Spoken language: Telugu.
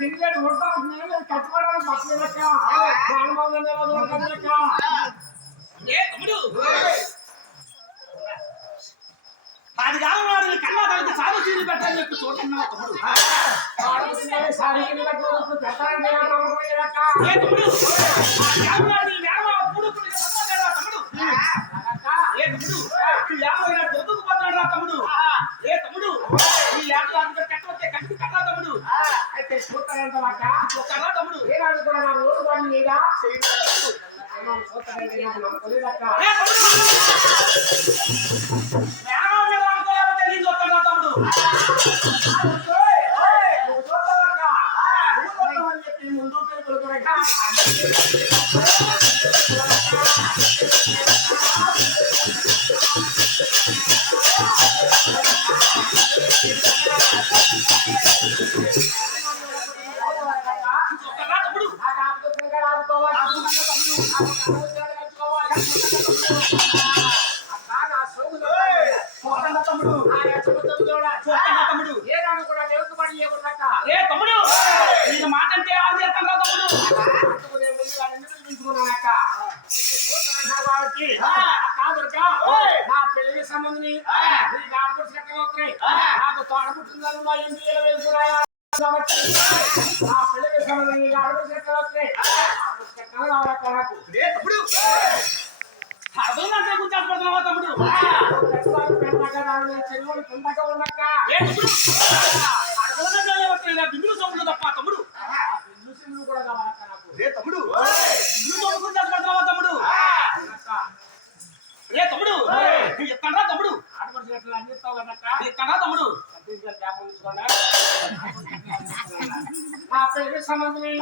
తిరిగి కట్టుకోవడానికి బస్సు లెక్క అది కాదు వాడిని కన్నా తనకి సాగు చీని పెట్టని చెప్పి చూడన్నా తమ్ముడు తమ్ముడు ఏ తమ్ముడు ఈ యాభై కట్టవచ్చే కట్టి కట్టా తమ్ముడు అయితే చూస్తానంట తమ్ముడు ఏనాడు కూడా నా రోజు వాడిని లేదా ఏనాడు కూడా లేవుబడి ఏ తమ్ముడు నేను మాట అంటే ఆరు చేస్తాను రా తమ్ముడు కాబట్టి నా పెళ్లికి సంబంధించి నాకు తోడబుట్టిందని మా ఇండియాలో వెళ్తున్నాయా కాబట్టి నా పెళ్లికి సంబంధించి ఆడపడి చెక్కలు వస్తాయి తమ్ముడు చెరువులు కిందగా ఉన్నక్క బిల్లు సొమ్ములు తప్ప తమ్ముడు బిల్లు కూడా కావాలక్క నాకు తమ్ముడు తమ్ముడు రే తమ్ముడు ఎక్కడా తమ్ముడు ఆడపడి చెట్లు అందిస్తావు కదక్క ఎక్కడా తమ్ముడు నా పెళ్లికి సంబంధించి